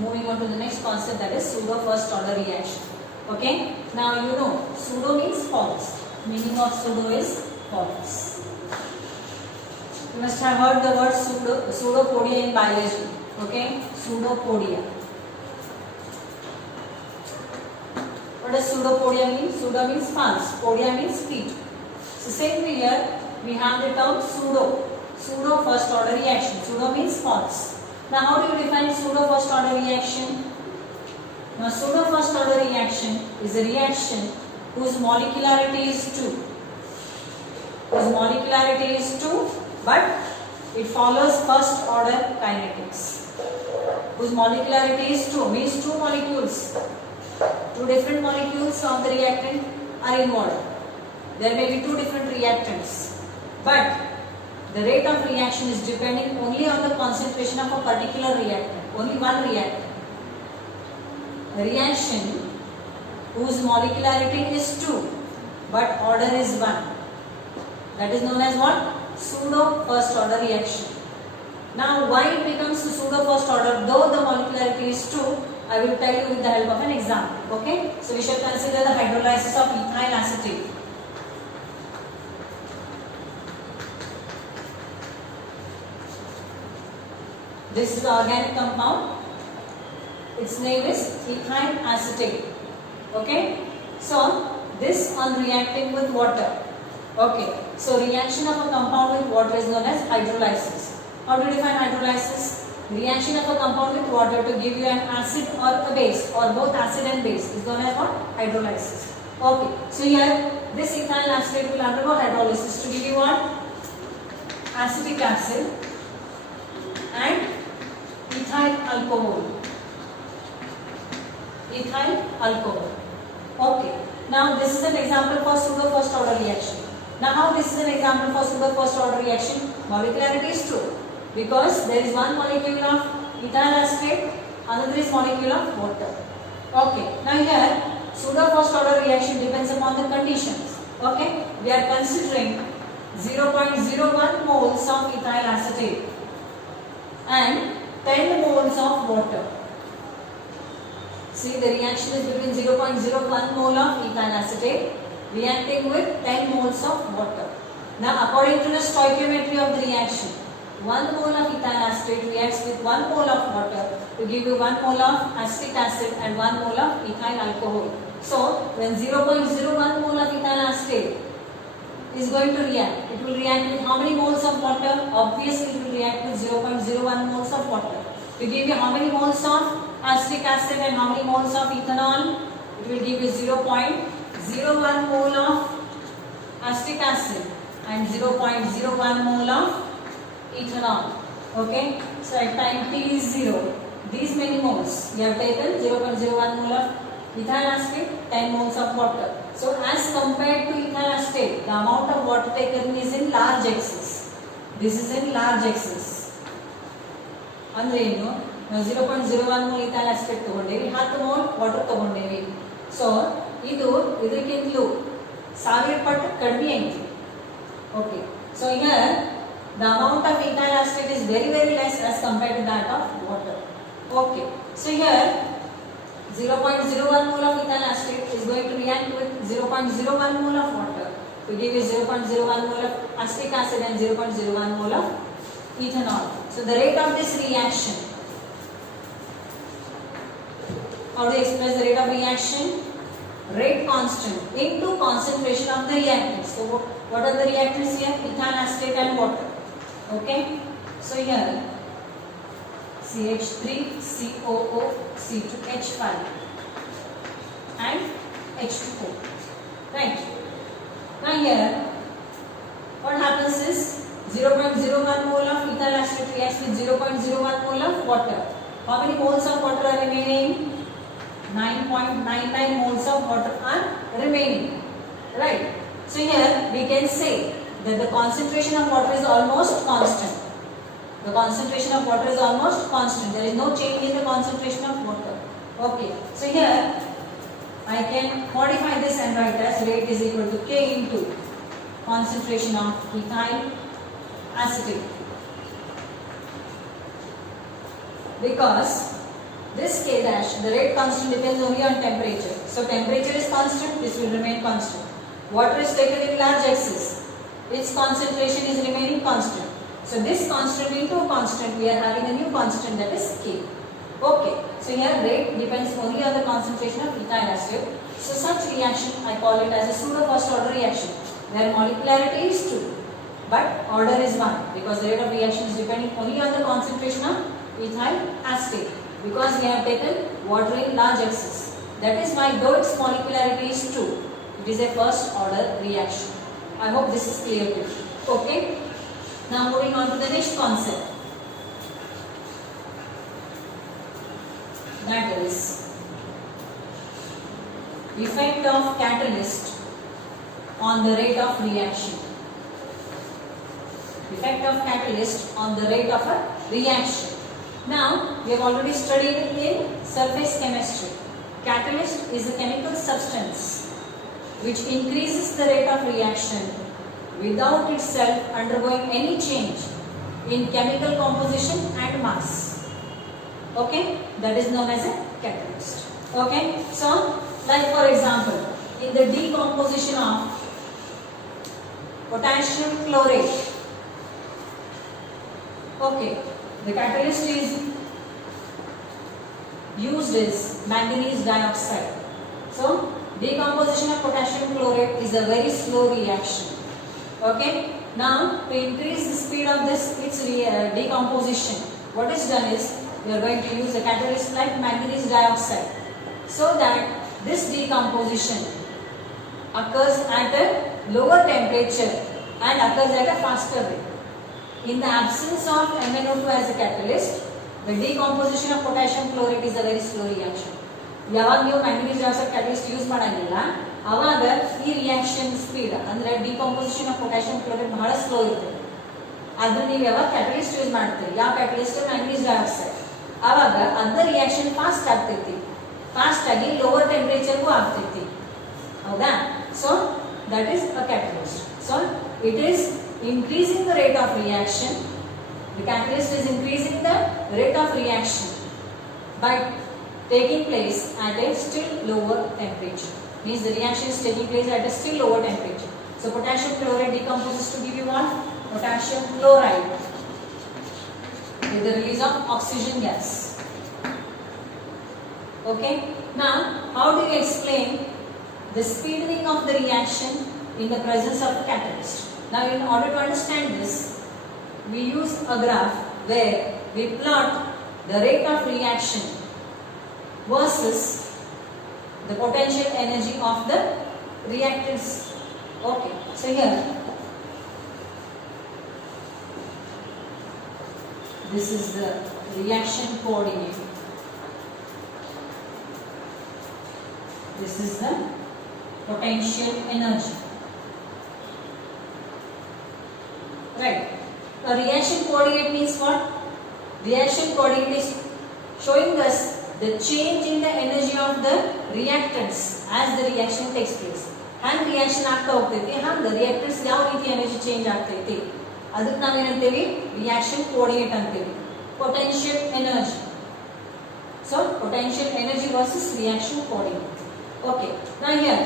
moving on to the next concept, that is pseudo first order reaction. Okay, now you know pseudo means false. Meaning of pseudo is false. You must have heard the word pseudopodia in biology. Okay, pseudopodia. What does pseudopodia mean? Pseudo means false, podia means feet. So same way here we have the term pseudo first order reaction. Pseudo means false. Now how do you define pseudo first order reaction? Now pseudo first order reaction is a reaction whose molecularity is 2. Whose molecularity is 2, but it follows first order kinetics. Whose molecularity is 2 means 2 molecules. 2 different molecules of the reactant are involved. There may be 2 different reactants, but the rate of reaction is depending only on the concentration of a particular reactant. Only one reactant. A reaction whose molecularity is 2, but order is 1. That is known as what? Pseudo first order reaction. Now why it becomes pseudo first order though the molecularity is 2? I will tell you with the help of an example. Okay? So we shall consider the hydrolysis of ethyl acetate. This is the organic compound. Its name is ethyl acetate. Okay? So this on reacting with water. Okay. So reaction of a compound with water is known as hydrolysis. How to define hydrolysis? Reaction of a compound with water to give you an acid or a base, or both acid and base, is known as what? Hydrolysis. Okay. So here this ethyl acetate will undergo hydrolysis to give you what? Acetic acid and ethyl alcohol. Ethyl alcohol. Okay. Now this is an example for pseudo first order reaction. Now how this is an example for pseudo first order reaction? Molecularity is 2 because there is one molecule of ethyl acetate, another is molecule of water. Okay. Now here pseudo first order reaction depends upon the conditions. Okay. We are considering 0.01 moles of ethyl acetate and 10 moles of water. See, the reaction is between 0.01 mole of ethyl acetate reacting with 10 moles of water. Now according to the stoichiometry of the reaction, 1 mole of ethyl acetate reacts with 1 mole of water to give you 1 mole of acetic acid and 1 mole of ethyl alcohol. So when 0.01 mole of ethyl acetate is going to react, it will react with how many moles of water? Obviously it will react with 0.01 moles of water. To give you how many moles of acetic acid and how many moles of ethanol? It will give you 0.01 mole of acetic acid and 0.01 mole of ethanol. Okay. So at time t is 0, these many moles we have taken 0.01 mole of ethyl acetate, 10 moles of water. So as compared to ethyl acetate, the amount of water taken is in large excess. This is in large excess. ಅಂದ್ರೆ ಏನು? ನಾವು 0.01 mole ethyl acetate ತಗೊಂಡೇವಿ, 10 mole water ತಗೊಂಡೇವಿ. So ಇದು ಇದಕ್ಕಿಂತಲೂ 1000 ಪಟ್ಟು ಕಡಿಮೆ ಐತಿ. Okay. So here the amount of ethyl acetate is very less as compared to that of water. Okay. So here 0.01 mole of ethyl acetate is going to react with 0.01 mole of water to give you 0.01 mole of acetic acid and 0.01 mole of ethanol. So the rate of this reaction, how do you express the rate of reaction? Rate constant into concentration of the reactants. So what are the reactants here? Ethyl acetate and water. Okay. So here CH3, COO, C2H5 and H2O. Right. Now here what happens is 0.01 mole of ethyl acetate reacts with 0.01 mole of water. How many moles of water are remaining? 9.99 moles of water are remaining. Right. So here we can say that the concentration of water is almost constant. The concentration of water is almost constant. There is no change in the concentration of water. Okay. So here I can modify this and write as rate is equal to K into concentration of ethyl acetate. Because this K dash, the rate constant depends only on temperature. So temperature is constant, this will remain constant. Water is taken in large excess, its concentration is remaining constant. So this constant into a constant, we are having a new constant, that is K. Okay, so here rate depends only on the concentration of ethyl acetate. So such reaction I call it as a pseudo first order reaction, where molecularity is 2 but order is 1, because the rate of reaction is depending only on the concentration of ethyl acetate, because we have taken water in large excess. That is why though its molecularity is 2, it is a first order reaction. I hope this is clear to you. Okay. Now moving on to the next concept, that is effect of catalyst on the rate of reaction. Effect of catalyst on the rate of a reaction. Now we have already studied it in surface chemistry. Catalyst is a chemical substance which increases the rate of reaction without itself undergoing any change in chemical composition and mass. Okay, that is known as a catalyst. Okay, so like for example, in the decomposition of potassium chlorate, okay, the catalyst is used as manganese dioxide. So decomposition of potassium chlorate is a very slow reaction. Okay, now to increase the speed of its decomposition, what is done is we are going to use a catalyst like manganese dioxide, so that this decomposition occurs at a lower temperature and occurs at a faster rate. In the absence of MnO2 as a catalyst, the decomposition of potassium chlorate is a very slow reaction. ಯಾವಾಗ ನೀವು manganese dioxide catalyst use ಮಾಡಂಗಿಲ್ಲ ಆವಾಗ ಈ reaction speed ಅಂದ್ರೆ decomposition of potassium chloride ಬಹಳ slow ಇರುತ್ತೆ. ಆದ್ರೆ ನೀವು ಯಾವಾಗ ಕ್ಯಾಟಲಿಸ್ಟ್ ಯೂಸ್ ಮಾಡ್ತೀರಿ, ಯಾವ ಕ್ಯಾಟಲಿಸ್ಟ್ ಮ್ಯಾಂಗನೀಸ್ ಡೈಆಕ್ಸೈಡ್, ಆವಾಗ ಅದ ರಿಯಾಕ್ಷನ್ ಫಾಸ್ಟ್ ಆಗ್ತೈತಿ, ಫಾಸ್ಟ್ ಆಗಿ ಲೋವರ್ ಟೆಂಪರೇಚರ್ಗೂ ಆಗ್ತೈತಿ. ಹೌದಾ? So that is a catalyst. So it is increasing the rate of reaction. The catalyst is increasing the rate of reaction by taking place at a still lower temperature. Means the reaction is taking place at a still lower temperature. So potassium chloride decomposes to give you what? Potassium chloride with the release of oxygen gas. Okay. Now, how do you explain the speeding of the reaction in the presence of the catalyst? Now, in order to understand this, we use a graph where we plot the rate of reaction versus the potential energy of the reactants. Okay, so here this is the reaction coordinate. This is the potential energy. Right. A reaction coordinate means what? Reaction coordinate is showing us the change in the energy of the reactants as the reaction takes place. And reaction ಆಗ್ತಾ ಹೋಗ್ತೈತಿ, ಹಂಗ reactants ಯಾವ ರೀತಿ energy change ಆಗ್ತೈತಿ ಅದಕ್ಕೆ ನಾವು ಏನಂತೀವಿ? Reaction coordinate ಅಂತೀವಿ. Potential energy. So potential energy versus reaction coordinate. Okay. Now here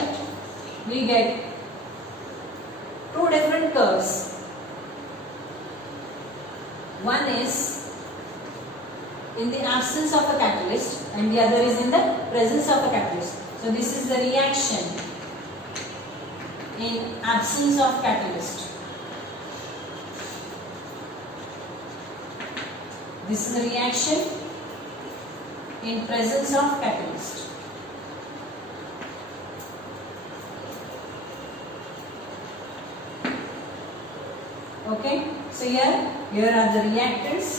we get two different curves. One is in the absence of a catalyst and the other is in the presence of a catalyst. So this is the reaction in absence of catalyst. This is the reaction in presence of catalyst. Okay, so here are the reactants.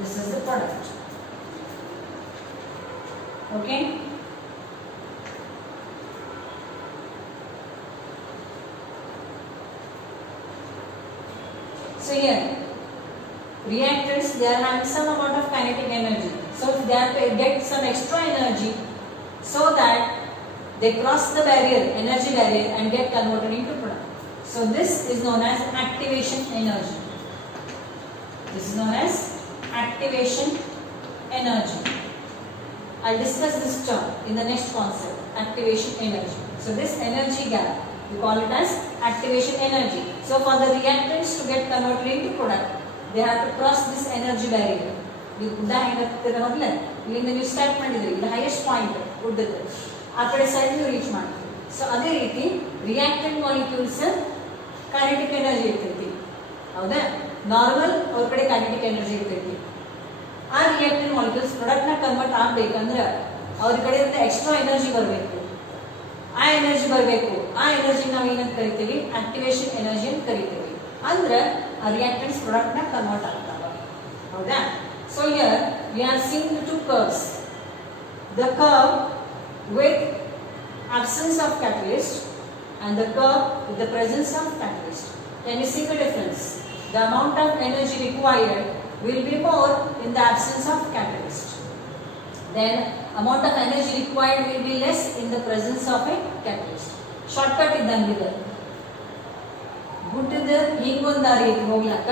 This is the product. Okay. So here, reactants, they are having some amount of kinetic energy. So they have to get some extra energy so that they cross the barrier, energy barrier, and get converted into product. So this is known as activation energy. This is known as activation energy. I'll discuss this term in the next concept, activation energy. So this energy gap, we call it as activation energy. So for the reactants to get converted into product, they have to cross this energy barrier. ಉದಾಹರಣೆ ಮೊದಲೇ ಇಲ್ಲಿಂದ ನೀವು start ಮಾಡಿದ್ರಿ, ಇದು highest point ಉದ್ದದ್ದು, ಆ ಕಡೆ side ನೀವು reach ಮಾಡ್ತೀವಿ. ಸೊ ಅದೇ ರೀತಿ ರಿಯಾಕ್ಟೆಂಟ್ ಮಾಲಿಕ್ಯೂಲ್ಸ್ ಕೈನೆಟಿಕ್ ಎನರ್ಜಿ ಇರ್ತೈತಿ, ಹೌದಾ? ನಾರ್ಮಲ್ ಅವ್ರ ಕಡೆ ಕೈನೆಟಿಕ್ ಎನರ್ಜಿ ಇರ್ತೈತಿ. ಆ ರಿಯಾಕ್ಟೆಂಟ್ ಮಾಲಿಕ್ಯೂಲ್ಸ್ ಪ್ರಾಡಕ್ಟ್ನ ಕನ್ವರ್ಟ್ ಆಗ್ಬೇಕಂದ್ರೆ ಅವ್ರ ಕಡೆಯಿಂದ ಎಕ್ಸ್ಟ್ರಾ ಎನರ್ಜಿ ಬರಬೇಕು. ಆ ಎನರ್ಜಿ ಬರಬೇಕು, ಆ ಎನರ್ಜಿ ನಾವು ಏನಂತ ಕರಿತೀವಿ? ಆಕ್ಟಿವೇಶನ್ ಎನರ್ಜಿ ಅಂತ ಕರಿತೀವಿ. ಅಂದ್ರೆ ಆ ರಿಯಾಕ್ಟೆಂಟ್ಸ್ ಪ್ರಾಡಕ್ಟ್ನ ಕನ್ವರ್ಟ್ ಆಗ್ತಾವ, ಹೌದಾ? So here we are seeing the two curves. The curve with absence of catalyst and the curve with the presence of catalyst. Can you see the difference? The amount of energy required will be more in the absence of catalyst. Then amount of energy required will be less in the presence of a catalyst. Shortcut idanಗಿದೆ. ಗುಡ್ಡದ ಹಿಂಗೊಂದು ದಾರಿ ಐತಿ ಹೋಗ್ಲಕ್ಕ,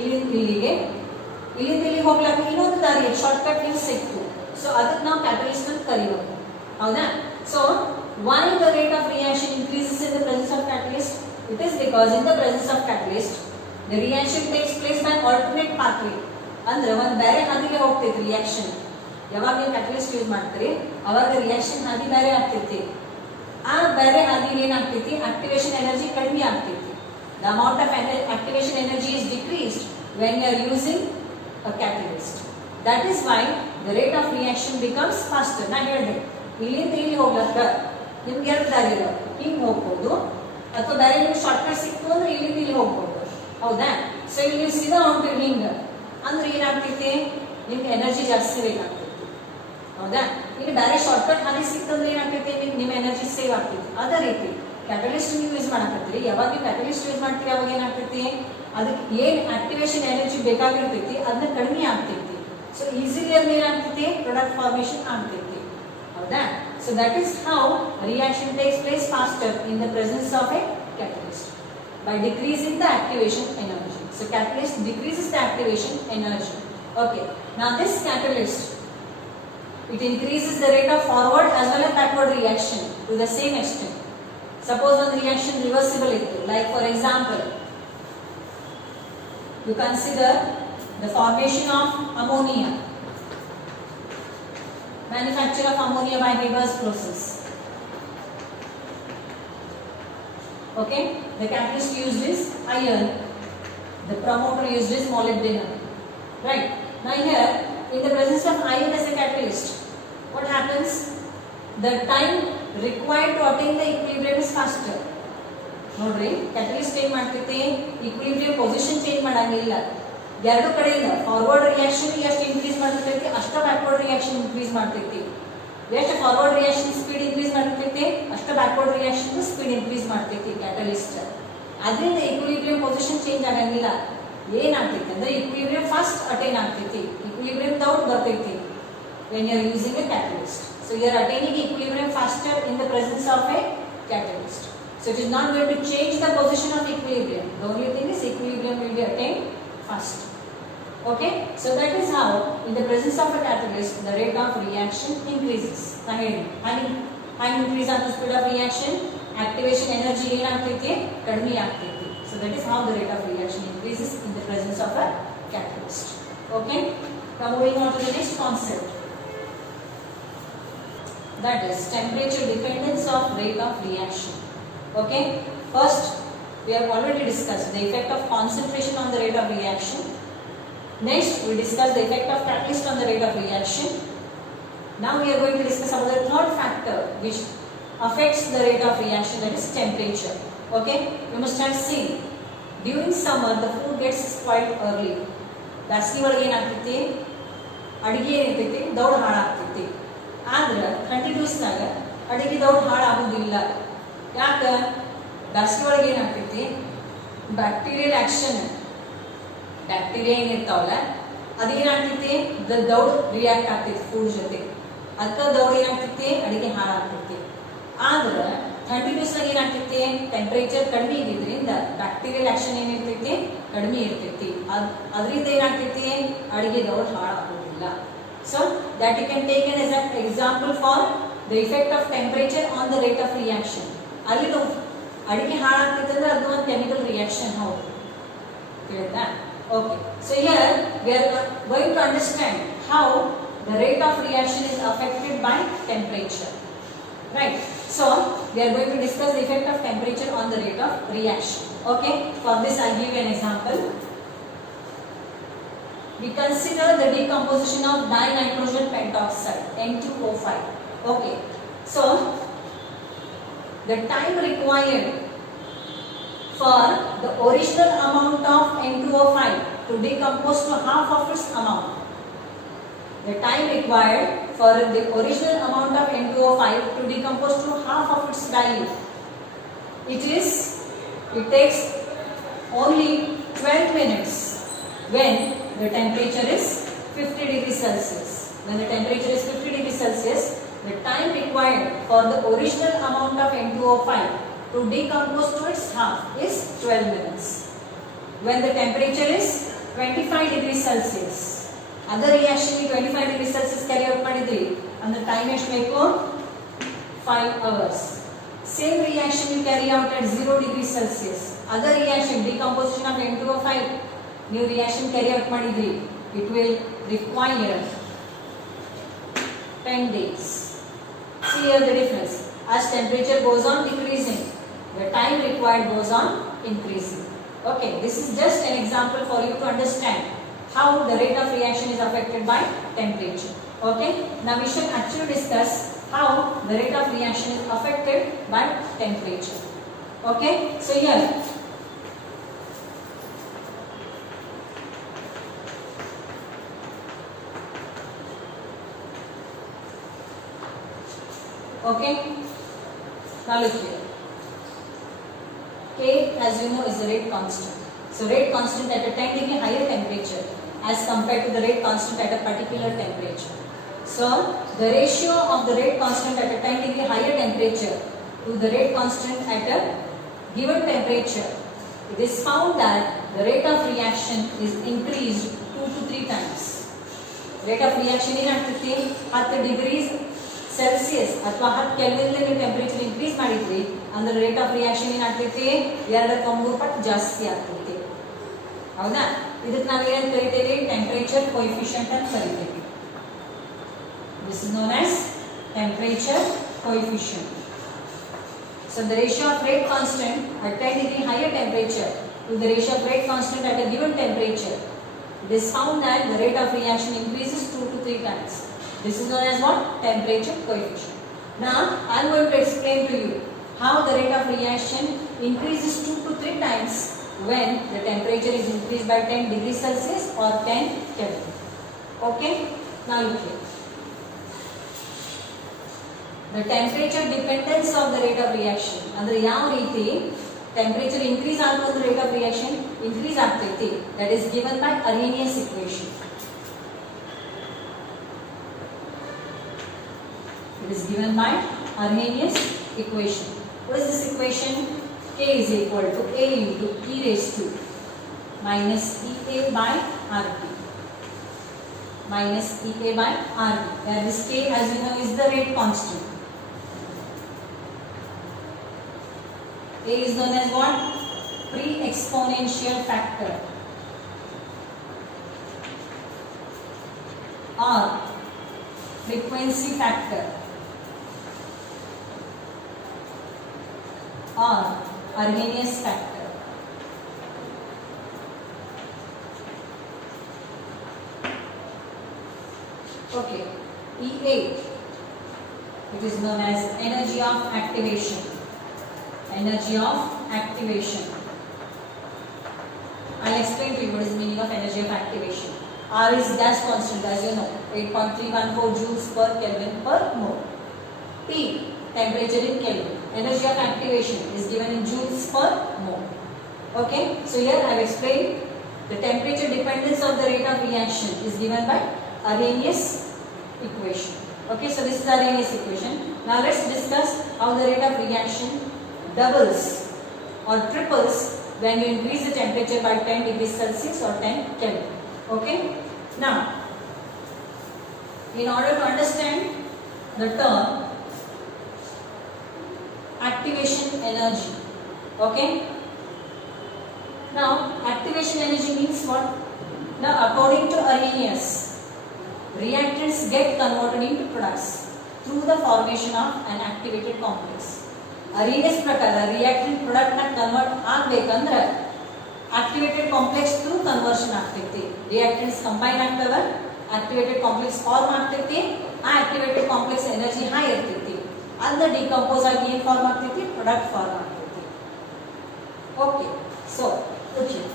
ಇಲ್ಲಿಗೆ ಇಲ್ಲಿಂದ ಹೋಗ್ಲಕ್ಕ ಇನ್ನೊಂದು ದಾರಿ ಐತಿ, shortcut ನಿಮ್ಗೆ ಸಿಕ್ತು. ಸೊ ಅದಕ್ಕೆ ನಾವು ಕ್ಯಾಟಲಿಸ್ಟ್ ಅಂತ ಕರೀಬೇಕು, ಹೌದಾ? So why the rate of reaction increases in the presence of catalyst? It is because in the presence of catalyst the reaction takes place by alternate pathway. ಅಂದ್ರೆ ಒಂದು ಬೇರೆ ಹಾದಿಗೆ ಹೋಗ್ತೈತಿ ರಿಯಾಕ್ಷನ್. ಯಾವಾಗ ನೀವು ಕ್ಯಾಟಲಿಸ್ಟ್ ಯೂಸ್ ಮಾಡ್ತೀರಿ ಅವಾಗ ರಿಯಾಕ್ಷನ್ ಹಾದಿ ಬೇರೆ ಆಗ್ತೈತಿ. ಆ ಬೇರೆ ಹಾದಿಗೆ ಏನಾಗ್ತೈತಿ? ಆಕ್ಟಿವೇಶನ್ ಎನರ್ಜಿ ಕಡಿಮೆ ಆಗ್ತೈತಿ. The amount of activation energy is decreased when you are using a catalyst. That is why the rate of reaction becomes faster. ನಾನು ಹೇಳಿದೆ ಇಲ್ಲಿಂದ ಇಲ್ಲಿ ಹೋಗ್ಲಕ್ಕ ನಿಮ್ಗೆ ಎರಡು ದಾರಿ ಇದಾವೆ, ಹಿಂಗೆ ಹೋಗ್ಬೋದು ಅಥವಾ ಬೇರೆ ನಿಮ್ಗೆ ಶಾರ್ಟ್ಕಟ್ ಸಿಕ್ತು ಅಂದ್ರೆ ಇಲ್ಲಿಂದ ಇಲ್ಲಿ ಹೋಗ್ಬೋದು, ಹೌದಾ? ಸೊ ಇಲ್ಲಿ ನೀವು ಸೀದಾ ಹೊಂಟಿರಿ ಹಿಂಗೆ ಅಂದ್ರೆ ಏನಾಗ್ತೈತಿ? ನಿಮ್ಗೆ ಎನರ್ಜಿ ಜಾಸ್ತಿ ಬೇಕಾಗ್ತೈತಿ, ಹೌದಾ? ಈಗ ಬೇರೆ ಶಾರ್ಟ್ಕಟ್ ಹಾಗೆ ಸಿಕ್ತಂದ್ರೆ ಏನಾಗ್ತೈತಿ? ನಿಮ್ಮ ಎನರ್ಜಿ ಸೇವ್ ಆಗ್ತೈತಿ. ಅದೇ ರೀತಿ ಕ್ಯಾಟಲಿಸ್ಟ್ ನೀವು ಯೂಸ್ ಮಾಡಕತ್ತೀರಿ, ಯಾವಾಗ ನೀವು ಕ್ಯಾಟಲಿಸ್ಟ್ ಯೂಸ್ ಮಾಡ್ತೀರಿ ಅವಾಗ ಏನಾಗ್ತೈತಿ? ಅದಕ್ಕೆ ಏನು ಆಕ್ಟಿವೇಶನ್ ಎನರ್ಜಿ ಬೇಕಾಗಿರ್ತೈತಿ ಅದನ್ನ ಕಡಿಮೆ ಆಗ್ತೈತಿ. ಸೊ ಈಸಿಲಿ ಅಲ್ಲಿ ಏನಾಗ್ತೈತಿ? ಪ್ರಾಡಕ್ಟ್ ಫಾರ್ಮೇಶನ್ ಆಗ್ತೈತಿ, ಹೌದಾ? So that is how reaction takes place faster in the presence of A catalyst by decreasing the activation energy. So catalyst decreases the activation energy. Okay, now this catalyst, it increases the rate of forward as well as backward reaction to the same extent. Suppose one reaction reversible ittu, like for example you consider the formation of ammonia, manufacture of ammonia by Haber's process. Okay, the catalyst used is iron, the promoter used is molybdenum, right? Now here in the presence of iron as a catalyst, what happens? The time required to attain the equilibrium is faster. ನೋಡ್ರಿ, catalyst ಏನ್ ಮಾಡ್ತೈತಿ? Equilibrium position change ಮಾಡಂಗಿಲ್ಲ. ಎರಡು ಕಡೆಯಿಂದ forward reaction ಎಷ್ಟು increase ಮಾಡ್ತೈತಿ ಅಷ್ಟ backward reaction increase ಮಾಡ್ತೈತಿ. ಎಷ್ಟು ಫಾರ್ವರ್ಡ್ ರಿಯಾಕ್ಷನ್ ಸ್ಪೀಡ್ ಇನ್ಕ್ರೀಸ್ ಮಾಡ್ತೈತಿ ಅಷ್ಟ ಬ್ಯಾಕ್ವರ್ಡ್ ರಿಯಾಕ್ಷನ್ ಸ್ಪೀಡ್ ಇನ್ಕ್ರೀಸ್ ಮಾಡ್ತೈತಿ ಕ್ಯಾಟಲಿಸ್ಟ್. ಅದರಿಂದ ಈಕ್ವಿಲಿಬ್ರಿಯಂ ಪೊಸಿಷನ್ ಚೇಂಜ್ ಆಗಂಗಿಲ್ಲ. ಏನಾಗ್ತೈತಿ ಅಂದ್ರೆ ಈಕ್ವಿಲಿಬ್ರಿಯಂ ಫಾಸ್ಟ್ ಅಟೈನ್ ಆಗ್ತೈತಿ, ಈಕ್ವಿಲಿಬ್ರಿಯಂ ಡೌನ್ ಬರ್ತೈತಿ when you are using a catalyst. So you are attaining equilibrium faster in the presence of a catalyst. So it is not going to change the position of equilibrium. The only thing is equilibrium will be attained fast. Okay, so that is how in the presence of a catalyst the rate of reaction increases. High increase of the speed of reaction, activation energy ಏನಾಗ್ತೈತಿ? ಕಡಿಮೆ ಆಗ್ತೈತಿ. So that is how the rate of reaction increases in the presence of a catalyst. Okay, now moving on to the next concept, that is temperature dependence of rate of reaction. Okay, first we have already discussed the effect of concentration on the rate of reaction. Next we discuss the effect of catalyst on the rate of reaction. Now we are going to discuss about the third factor which affects the rate of reaction, that is temperature. Okay, you must have seen during summer the food gets spoiled early. ಬ್ಯಾಸಗಿ ಒಳಗೆ ಏನಾಗ್ತೈತಿ? ಅಡಿಗೆ ಏನಿರ್ತೈತಿ ದೌಡ್ ಹಾಳಾಗ್ತೈತಿ. ಆದ್ರೆ ಥಂಡಿ ದಿವಸದಾಗ ಅಡಿಗೆ ದೌಡ್ ಹಾಳಾಗೋದಿಲ್ಲ. ಯಾಕೆ? ಬ್ಯಾಸಗಿ ಒಳಗೆ ಏನಾಗ್ತೈತಿ? ಬ್ಯಾಕ್ಟೀರಿಯಲ್ ಆಕ್ಷನ್, ಬ್ಯಾಕ್ಟೀರಿಯಾ ಏನಿರ್ತಾವಲ್ಲ ಅದೇನಾಗ್ತೈತಿ? ದೌಡ್ ರಿಯಾಕ್ಟ್ ಆಗ್ತೈತಿ ಫುಡ್ ಜೊತೆ, ಅದಕ್ಕೆ ದೌಡ್ ಏನಾಗ್ತೈತಿ? ಅಡಿಗೆ ಹಾಳಾಗ್ತೈತಿ. ಆದ್ರೆ ಥಂಡಿ ದಿವಸದಾಗ ಏನಾಗ್ತೈತಿ? ಟೆಂಪರೇಚರ್ ಕಡಿಮೆ ಇದ್ರಿಂದ ಬ್ಯಾಕ್ಟೀರಿಯಲ್ ಆಕ್ಷನ್ ಏನಿರ್ತೈತಿ? ಕಡಿಮೆ ಇರ್ತೈತಿ. ಅದರಿಂದ ಏನಾಗ್ತೈತಿ? ಅಡಿಗೆ ದೌಡ್ ಹಾಳಾಗೋದಿಲ್ಲ. So that you can take as an example for the effect of temperature on the rate of reaction. ಅಲ್ಲಿ ಅಡಿಕೆ ಹಾಳಾಗ್ತಿದ್ರೆ ಅದು ಒಂದು ಕೆಮಿಕಲ್ ರಿಯಾಕ್ಷನ್ ಹೌದು ತಿಳಿತಾ. Okay, so here we are going to understand how the rate of reaction is affected by temperature, right? So we are going to discuss the effect of temperature on the rate of reaction. Okay, for this I give you an example. We consider the decomposition of dinitrogen pentoxide N2O5. Okay, so the time required for the original amount of N2O5 to decompose to half of its amount. The time required for the original amount of N2O5 to decompose to half of its value. It takes only 12 minutes when the temperature is 50 degrees Celsius. When the temperature is 50 degrees Celsius, the time required for the original amount of N2O5 to decompose to its half is 12 minutes. When the temperature is 25 degrees Celsius, other reaction 25 degrees Celsius carry out ಮಾಡಿದ್ರಿ ಅಂದ್ರೆ time ಎಷ್ಟು ಬೇಕು 5 hours. Same reaction you carry out at 0 degrees Celsius, other reaction decomposition of N2O5 new reaction carry out ಮಾಡಿದ್ರಿ, it will require 10 days. See here the difference. As temperature goes on decreasing, the time required goes on increasing. Okay, this is just an example for you to understand how the rate of reaction is affected by temperature. Okay, now we should actually discuss how the rate of reaction is affected by temperature. Okay, so here okay, now look here. K, as you know, is the rate constant. So rate constant at a 10 degree higher temperature as compared to the rate constant at a particular temperature. So the ratio of the rate constant at a 10 degree higher temperature to the rate constant at a given temperature, it is found that the rate of reaction is increased 2 to 3 times. Rate of reaction ಏನಾಗ್ತೈತಿ 10 degrees Celsius ಅಥವಾ 10 kelvin ನೀವು temperature increase ಮಾಡಿದ್ರಿ ಅಂದ್ರೆ rate of reaction ಏನಾಗ್ತೈತಿ 2.3 ಪಟ್ಟು ಜಾಸ್ತಿ ಆಗ್ತೈತಿ. ಹೌದಾ? ಇದಕ್ಕೆ ನಾವು ಏನು ಕರಿತೇವೆ? ಟೆಂಪರೇಚರ್ ಕೋಎಫಿಷಿಯಂಟ್ ಅಂತ ಕರಿತೇವೆ. This is known as temperature coefficient. So the ratio of rate constant at 10 degree higher temperature to the ratio of rate constant at a given temperature, it is found that the rate of reaction increases 2 to 3 times. This is known as what? Temperature coefficient. Now I am going to explain to you how the rate of reaction increases 2 to 3 times when the temperature is increased by 10 degrees Celsius or 10 Kelvin. Okay? Now look here. The temperature dependence of the rate of reaction. ಅಂದ್ರೆ ಯಾವ ರೀತಿ temperature increase ಆಗುವ rate of reaction increase ಆಗ್ತೈತಿ, that is given by Arrhenius equation. It is given by Arrhenius equation. What is this equation? K is equal to A into e raised to minus EA by RT. Minus EA by RT. Where this K, as you know, is the rate constant. A is known as what? Pre-exponential factor or frequency factor or Arrhenius factor. Okay, EA, it is known as energy of activation. Energy of activation. I'll explain to you what is the meaning of energy of activation. R is gas constant, as you know, 8.314 joules per Kelvin per mole. T, temperature in Kelvin. Energy of activation is given in joules per mole. Okay, so here I have explained the temperature dependence of the rate of reaction is given by Arrhenius equation. Okay, so this is Arrhenius equation. Now let's discuss how the rate of reaction doubles or triples when you increase the temperature by 10 degrees Celsius or 10 Kelvin. Okay, now in order to understand the term activation energy. Okay. Now, activation energy means what? Now, according to Arrhenius, reactants get converted into products through the formation of an activated complex. Arrhenius ಪ್ರಕಾರ reactant product ನ convert ಆಗಬೇಕಂದ್ರೆ activated complex through conversion ಆಗ್ತೈತಿ. reactants combine ಆಗ್ತವ, activated complex form ಆಗ್ತೈತಿ, ಆ activated complex energy high ಇರ್ತೈತಿ. ಅದನ್ನ decompose ಆಗಿ ಏನು form ಆಗ್ತೈತಿ? product form ಆಗ್ತೈತಿ. Okay, so look here.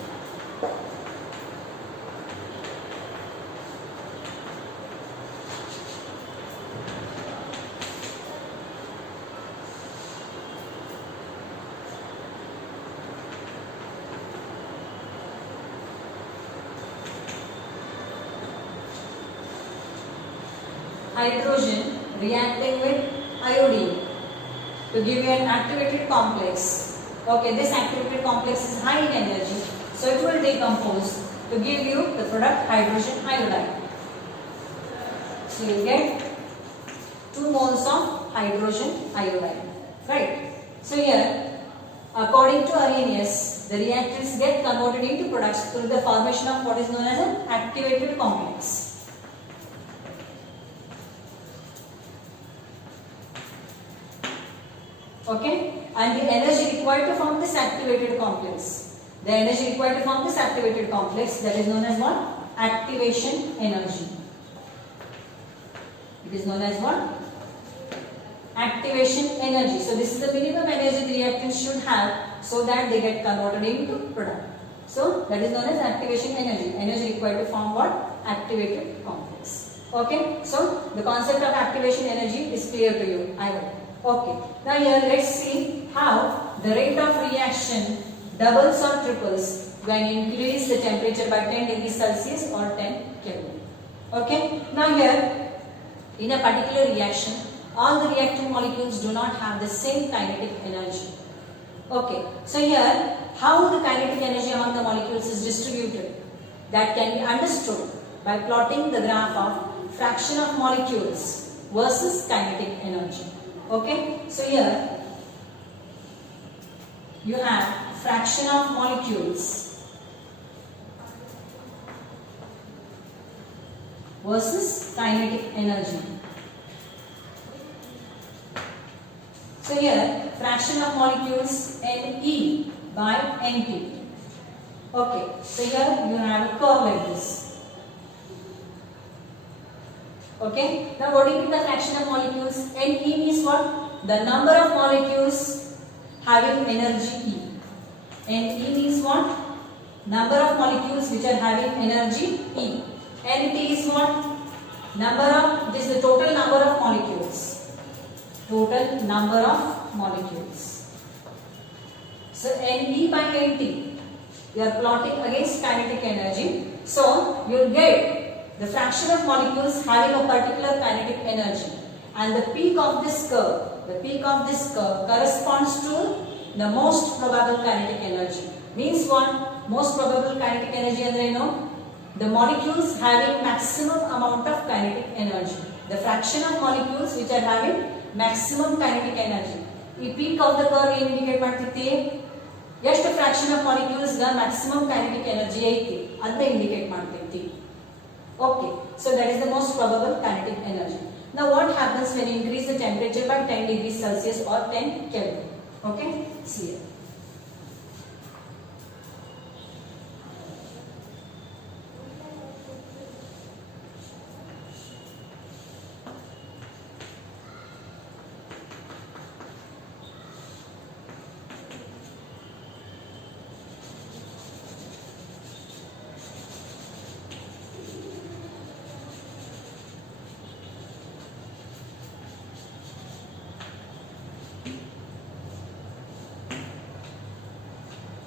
Hydrogen reacting with iodine to give you an activated complex. Okay, this activated complex is high in energy, so it will decompose to give you the product hydrogen iodide. So you get 2 moles of hydrogen iodide, right? So here, according to Arrhenius, the reactants get converted into products through the formation of what is known as an activated complex. Okay, and the energy required to form this activated complex, the energy required to form this activated complex, that is known as what? Activation energy. It is known as what? Activation energy. So this is the minimum energy the reactants should have so that they get converted into product. So that is known as activation energy. Energy required to form what? Activated complex. Okay, so the concept of activation energy is clear to you, I hope. Okay, now here let's see how the rate of reaction doubles or triples when you increase the temperature by 10 degrees Celsius or 10 Kelvin. Okay, now here in a particular reaction, all the reactant molecules do not have the same kinetic energy. Okay, so here how the kinetic energy among the molecules is distributed, that can be understood by plotting the graph of fraction of molecules versus kinetic energy. Okay, so here you have fraction of molecules versus kinetic energy. So here fraction of molecules Ne by Nt. Okay, so here you have a curve like this. Okay, now what do you mean by fraction of molecules? Ne means what? The number of molecules having energy E. Ne means what? Number of molecules which are having energy E. Nt is what? Number of, this is the total number of molecules. Total number of molecules. So Ne by Nt, you are plotting against kinetic energy. So you will get the fraction of molecules having a particular kinetic energy, and the peak of this curve corresponds to the most probable kinetic energy. Means what? Most probable kinetic energy andre you know, the molecules having maximum amount of kinetic energy, the fraction of molecules which are having maximum kinetic energy. ಈ peak of the curve ಏನು indicate ಮಾಡ್ತೈತಿ? ಎಷ್ಟು fraction of molecules ಗ maximum kinetic energy ಐತಿ ಅದನ್ನ indicate ಮಾಡ್ತೈತಿ. Okay, so that is the most probable kinetic energy. Now what happens when you increase the temperature by 10 degrees Celsius or 10 Kelvin? Okay, see here.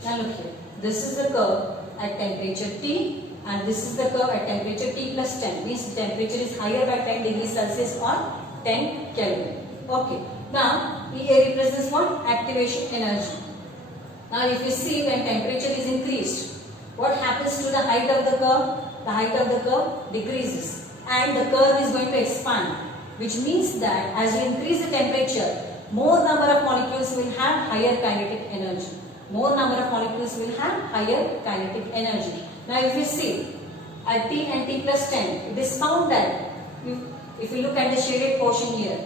Now look here, this is the curve at temperature T and this is the curve at temperature T plus 10. Means the temperature is higher by 10 degrees Celsius or 10 Kelvin. Okay, now EA represents what? Activation energy. Now if you see when temperature is increased, what happens to the height of the curve? The height of the curve decreases. and the curve is going to expand, which means that as you increase the temperature, more number of molecules will have higher kinetic energy. More number of molecules will have higher kinetic energy. Now if you see at T and T plus 10, it is found that if you look at the shaded portion here,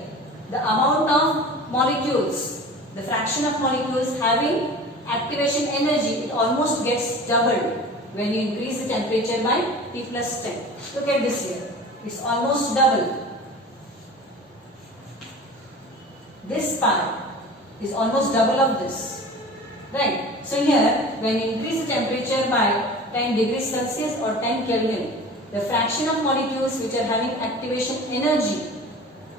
the amount of molecules, the fraction of molecules having activation energy, it almost gets doubled when you increase the temperature by T plus 10. Look at this here. It's almost double. This part is almost double of this. Right. So here, when you increase the temperature by 10 degrees Celsius or 10 Kelvin, the fraction of molecules which are having activation energy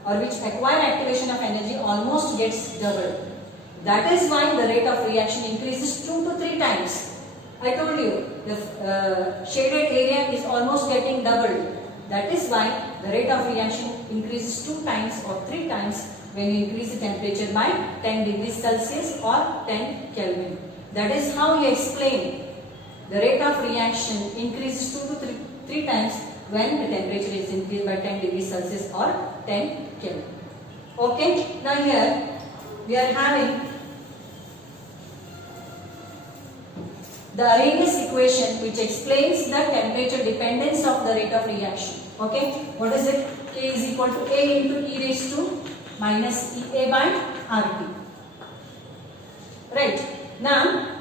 or which acquire activation of energy almost gets doubled. That is why the rate of reaction increases 2 to 3 times. I told you, the shaded area is almost getting doubled. That is why the rate of reaction increases 2 times or 3 times when you increase the temperature by 10 degrees Celsius or 10 Kelvin. That is how you explain the rate of reaction increases 2 to 3 times when the temperature is increased by 10 degrees Celsius or 10 Kelvin. Okay, now here we are having the Arrhenius equation which explains the temperature dependence of the rate of reaction. Okay, what is it? K is equal to A into e raised to minus EA by RT. Right, now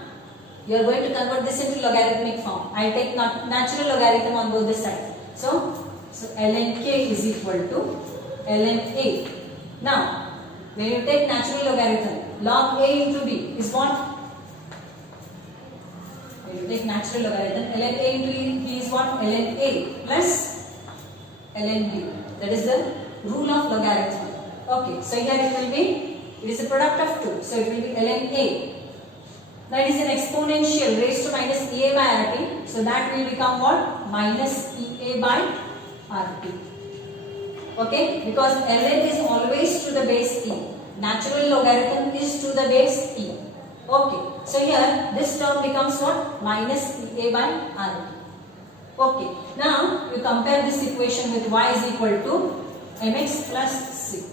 you are going to convert this into logarithmic form. I take natural logarithm on both the sides. So ln K is equal to ln A. Now, when you take natural logarithm, log A into B is what? When you take natural logarithm, ln A into B is what? ln A plus ln B. That is the rule of logarithm. Okay, so here it is a product of 2. So it will be ln A. That is an exponential raised to minus EA by RT. So that will become what? Minus EA by RT. Okay, because ln is always to the base E. Natural logarithm is to the base E. Okay, so here this term becomes what? Minus EA by RT. Okay, now you compare this equation with y is equal to mx plus c.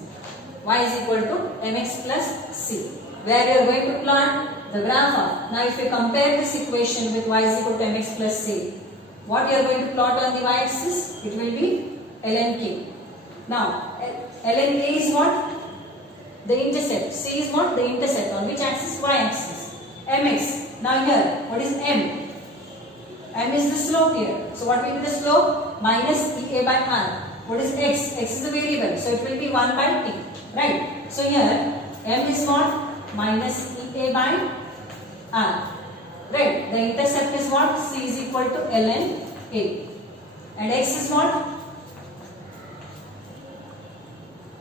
Y is equal to mx plus c. Where you are going to plot the graph of. Now if you compare this equation with y is equal to mx plus c, what you are going to plot on the y-axis? It will be ln k. Now ln k is what? The intercept. C is what? The intercept. On which axis? Y-axis. Mx. Now here, what is m? M is the slope here. So what will be the slope? Minus EA by R. What is x? X is the variable. So it will be 1 by t. Right. So here m is what? Minus EA by R. Right. The intercept is what? C is equal to ln A. And x is what?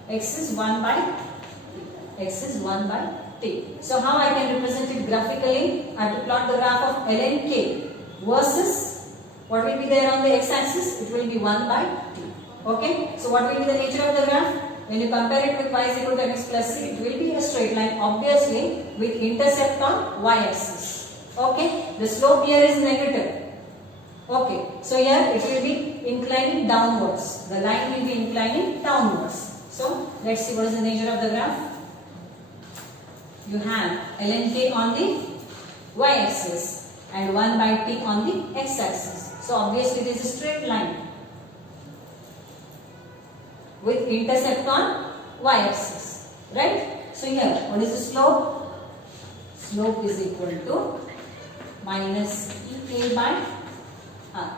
X is 1 by t. X is 1 by t. So how I can represent it graphically? I have to plot the graph of ln k versus what will be there on the x-axis? It will be 1 by t. Okay. So what will be the nature of the graph? When you compare it with y is equal to mx plus c, it will be a straight line, obviously with intercept on y-axis. Okay. The slope here is negative. Okay. So here it will be inclining downwards. The line will be inclining downwards. So let's see what is the nature of the graph. You have ln k on the y-axis and 1 by t on the x-axis. So obviously it is a straight line with intercept on y-axis, right? So here, what is the slope? Slope is equal to minus EA by R.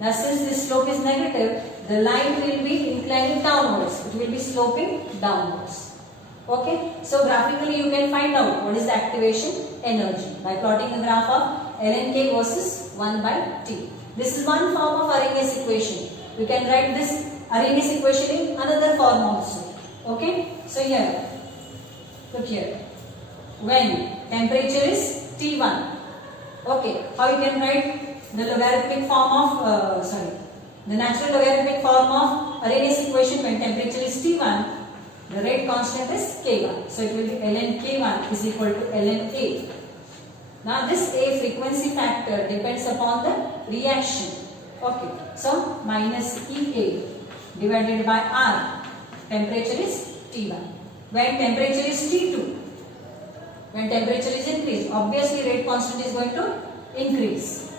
Now since this slope is negative, the line will be inclining downwards. It will be sloping downwards. Okay? So graphically you can find out what is the activation energy by plotting the graph of ln k versus 1 by t. This is one form of Arrhenius equation. You can write this Arrhenius equation in another form also. Okay? So here, look here. When temperature is T1. Okay. How you can write the logarithmic form of, the natural logarithmic form of Arrhenius equation when temperature is T1. The rate constant is K1. So it will be ln K1 is equal to ln A. Now this A frequency factor depends upon the reaction. Okay. So minus EA divided by R. Temperature is T1. When temperature is T2, when temperature is increased, obviously rate constant is going to increase.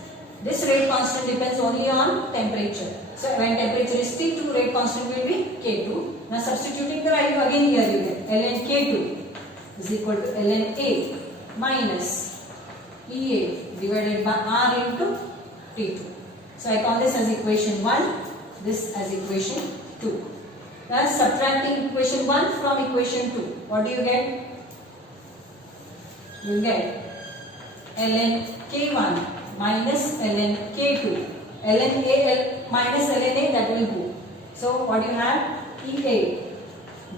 This rate constant depends only on temperature. So when temperature is T2, rate constant will be K2. Now substituting the value again here you get ln K2 is equal to ln A minus EA divided by R into T2. So I call this as equation 1, this as equation 2. Now subtracting equation 1 from equation 2, what do you get? You get ln K1 minus ln K2. ln A minus ln A, that will go. So what you have? EA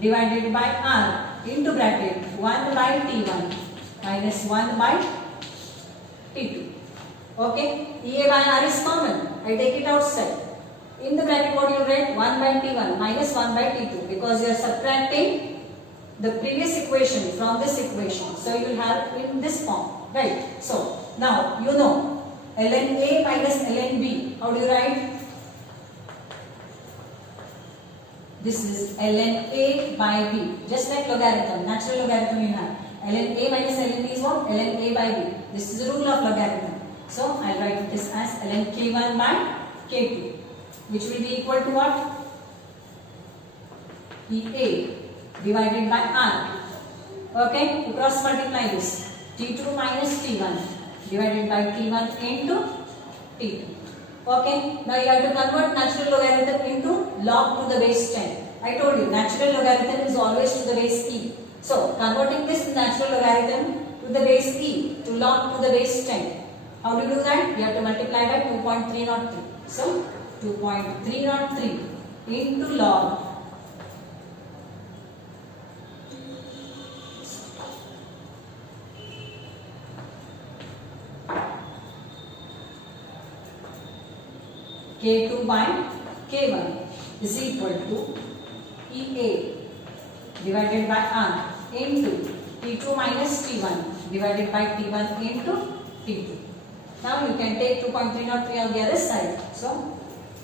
divided by R into bracket 1 by T1 minus 1 by T2. Okay, EA by R is common. I take it outside. In the bracket what you get? 1 by T1 minus 1 by T2, because you are subtracting the previous equation from this equation. So you will have in this form, right? So now you know ln A minus ln B. How do you write? This is ln A by B. Just like logarithm, natural logarithm you have. ln A minus ln B is what? ln A by B. This is the rule of logarithm. So I will write this as ln K1 by K2, which will be equal to what? EA divided by R. Okay, you cross multiply this. T2 minus T1 divided by T1 into T2. Okay, now you have to convert natural logarithm into log to the base 10. I told you natural logarithm is always to the base e. So converting this natural logarithm to the base e to log to the base 10. How do you do that? You have to multiply by 2.303. So 2.303 into log K2 by K1 is equal to EA divided by R into T2 minus T1 divided by T1 into T2. Now you can take 2.303 on the other side. So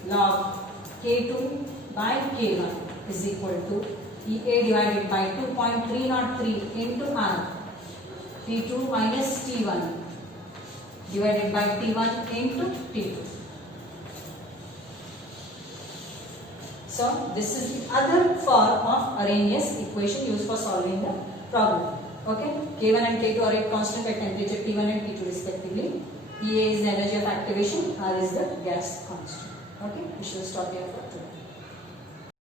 log K2 by K1 is equal to EA divided by 2.303 into R T2 minus T1 divided by T1 into T2. So this is the other form of Arrhenius equation used for solving the problem. Okay, K1 and K2 are at constant at temperature T1 and T2 respectively. EA is the energy of activation, R is the gas constant. Okay, we shall stop here for today.